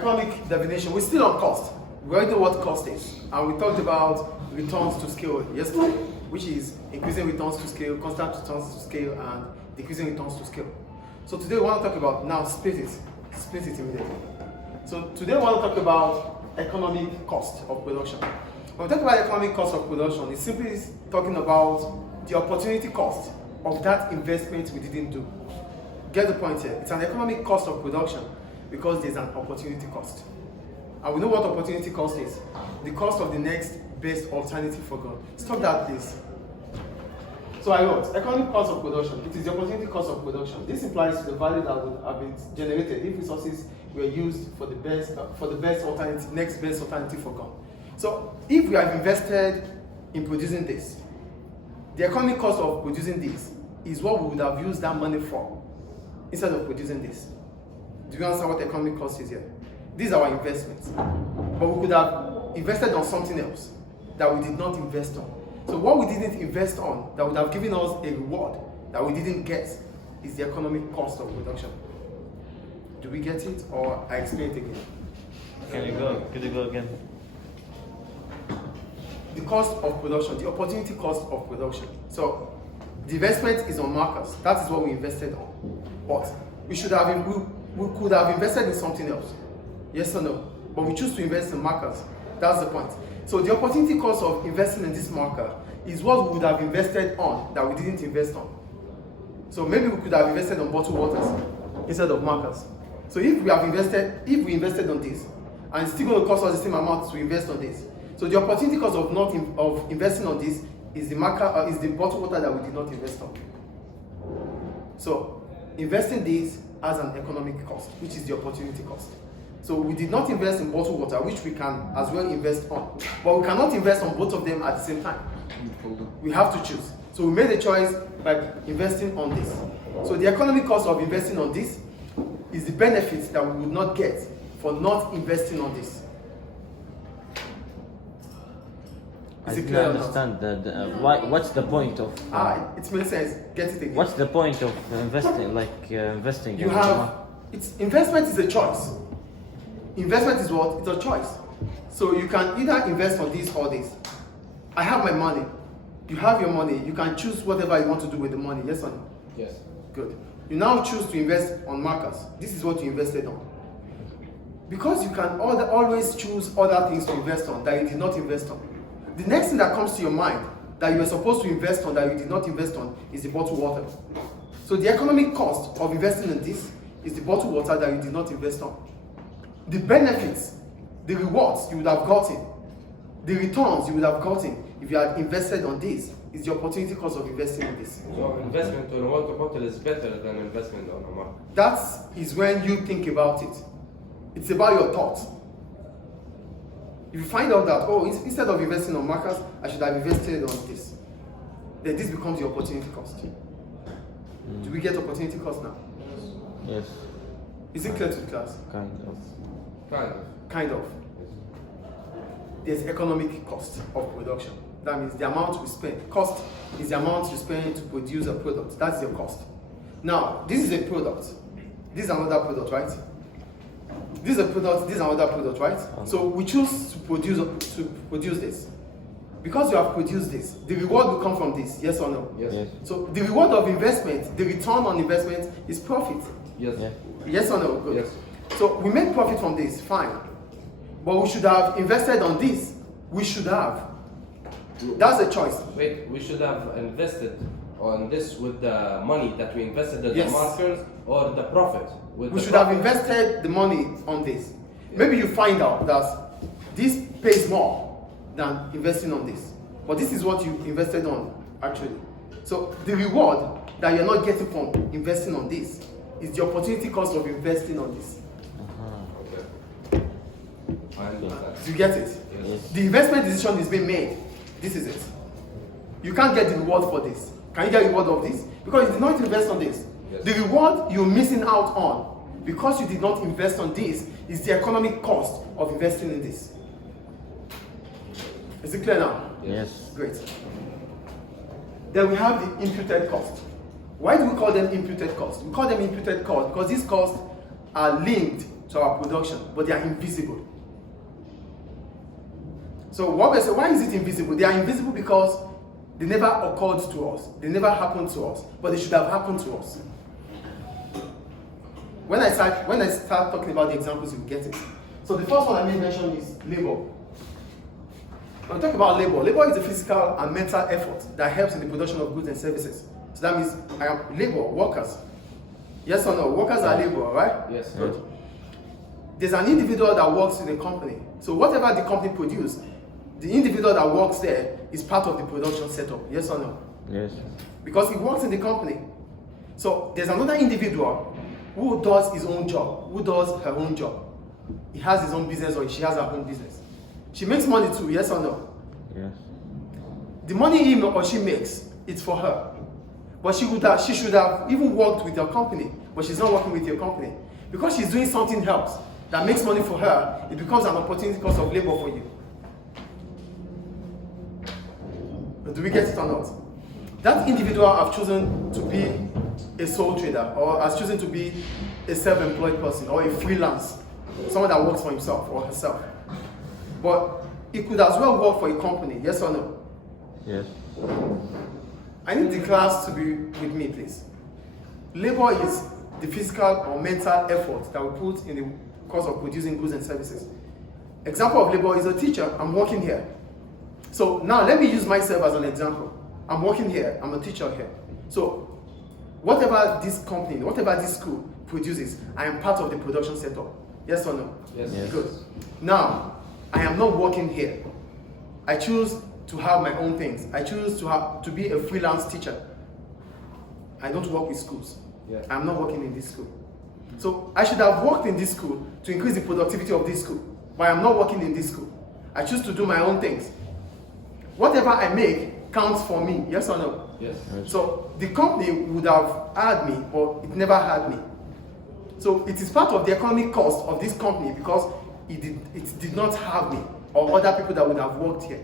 Economic definition, we're still on cost. We already know what cost is. And we talked about returns to scale yesterday, which is increasing returns to scale, constant returns to scale, and decreasing returns to scale. So today we want to talk about, now split it immediately. So today we want to talk about economic cost of production. When we talk about economic cost of production, it's simply talking about the opportunity cost of that investment we didn't do. Get the point here. It's an economic cost of production because there's an opportunity cost. And we know what opportunity cost is. The cost of the next best alternative for God. Stop that, please. So I wrote, economic cost of production. It is the opportunity cost of production. This implies the value that would have been generated if resources were used for the best alternative, next best alternative for God. So if we have invested in producing this, the economic cost of producing this is what we would have used that money for instead of producing this. Do you understand what economic cost is here? These are our investments. But we could have invested on something else that we did not invest on. So what we didn't invest on that would have given us a reward that we didn't get is the economic cost of production. Do we get it, or I explain it again? Could you go again? The cost of production, the opportunity cost of production. So the investment is on markers. That is what we invested on. But we could have invested in something else. Yes or no? But we choose to invest in markers. That's the point. So the opportunity cost of investing in this marker is what we would have invested on that we didn't invest on. So maybe we could have invested on bottled waters instead of markers. So if we invested on this, and it's still going to cost us the same amount to invest on this. So the opportunity cost of investing on this is the marker, is the bottled water that we did not invest on. So investing this has an economic cost, which is the opportunity cost. So we did not invest in bottled water, which we can as well invest on. But we cannot invest on both of them at the same time. We have to choose. So we made a choice by investing on this. So the economic cost of investing on this is the benefits that we would not get for not investing on this. I didn't understand what's the point of? It makes sense. Get it again. What's the point of investing? Investing. You have investment is a choice. Investment is what? It's a choice. So you can either invest on this or this. I have my money. You have your money. You can choose whatever you want to do with the money. Yes or no? Yes. Good. You now choose to invest on markers. This is what you invested on. Because you can always choose other things to invest on that you did not invest on. The next thing that comes to your mind that you were supposed to invest on that you did not invest on is the bottled water. So the economic cost of investing in this is the bottled water that you did not invest on. The benefits, the rewards you would have gotten, the returns you would have gotten if you had invested on this is the opportunity cost of investing in this. So investment on a water bottle is better than investment on a market. That is when you think about it. It's about your thoughts. If you find out that, oh, instead of investing on markers, I should have invested on this, then this becomes the opportunity cost. Do we get opportunity cost now? Yes. Is it clear to the class? Kind of. Kind of. There's economic cost of production. That means the amount we spend. Cost is the amount you spend to produce a product. That's your cost. Now, this is a product. This is another product, right? This is a product, this is another product, right? So we choose to produce this. Because you have produced this, the reward will come from this, yes or no? Yes. So the reward of investment, the return on investment is profit. Yes. Yeah. Yes or no? Good. Yes. So we make profit from this, fine. But we should have invested on this. We should have. That's a choice. Wait, we should have invested on this with the money that we invested in Yes. the markers or the profit? With We the should have profit? invested the money on this. Maybe you find out that this pays more than investing on this. But this is what you invested on, actually. So the reward that you're not getting from investing on this is the opportunity cost of investing on this. Okay. I understand. Do you get it? Yes. The investment decision is being made. This is it. You can't get the reward for this. Can you get the reward of this? Because you did not invest on this. Yes. The reward you're missing out on because you did not invest on this is the economic cost of investing in this. Is it clear now? Yes. Great. Then we have the imputed cost. Why do we call them imputed costs? We call them imputed costs because these costs are linked to our production, but they are invisible. So what we say, why is it invisible? They are invisible because they never occurred to us. They never happened to us, but they should have happened to us. When I start talking about the examples, you get it. So the first one I may mention is labor. When we talk about labor, labor is a physical and mental effort that helps in the production of goods and services. So that means I am labor, workers. Yes or no? Workers are labor, right? Yes. Good. There's an individual that works in the company. So whatever the company produces, the individual that works there is part of the production setup. Yes or no? Yes. Because he works in the company. So there's another individual who does his own job, who does her own job. He has his own business or she has her own business. She makes money too, yes or no? Yes. The money he or she makes, it's for her. But she should have even worked with your company, but she's not working with your company. Because she's doing something else that makes money for her, it becomes an opportunity cost of labor for you. Do we get it or not? That individual have chosen to be a sole trader or has chosen to be a self-employed person or a freelance, someone that works for himself or herself. But it could as well work for a company, yes or no? Yes. I need the class to be with me, please. Labor is the physical or mental effort that we put in the course of producing goods and services. Example of labor is a teacher. I'm working here. So now let me use myself as an example. I'm working here. I'm a teacher here. So whatever this company, whatever this school produces, I am part of the production setup. Yes or no? Yes. Yes. Good. Now, I am not working here. I choose to have my own things. I choose to be a freelance teacher. I don't work with schools. Yeah. I'm not working in this school. So I should have worked in this school to increase the productivity of this school. But I'm not working in this school. I choose to do my own things. Whatever I make counts for me. Yes or no? Yes. So the company would have had me, but it never had me. So it is part of the economic cost of this company because it did not have me or other people that would have worked here.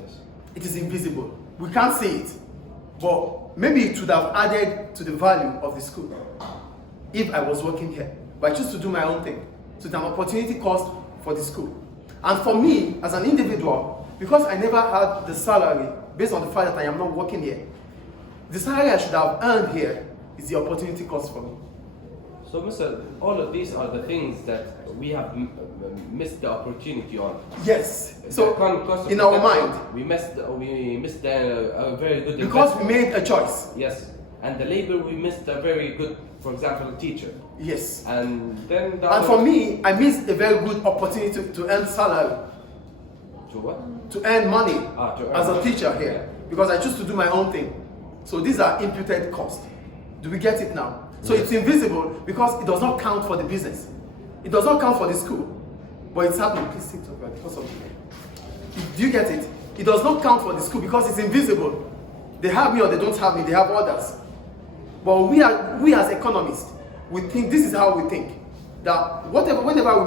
Yes. It is invisible. We can't see it. But maybe it would have added to the value of the school if I was working here. But I choose to do my own thing. So it's an opportunity cost for the school. And for me, as an individual, because I never had the salary based on the fact that I am not working here, the salary I should have earned here is the opportunity cost for me. So, Mr., all of these are the things that we have missed the opportunity on. Yes. The So cost of in our production, mind, we missed a very good because we investment. made a choice. Yes, and the labor we missed a very good, for example, teacher. Yes. And then the And for me, I missed a very good opportunity to earn salary, to what? to earn money To earn as a money. teacher here, because I choose to do my own thing. So these are imputed costs. Do we get it now? So Yes. it's invisible because it does not count for the business. It does not count for the school, but it's happening. Please sit over because of do you get it? It does not count for the school because it's invisible. They have me or they don't have me. They have others. But we as economists, we think this is how we think that whenever we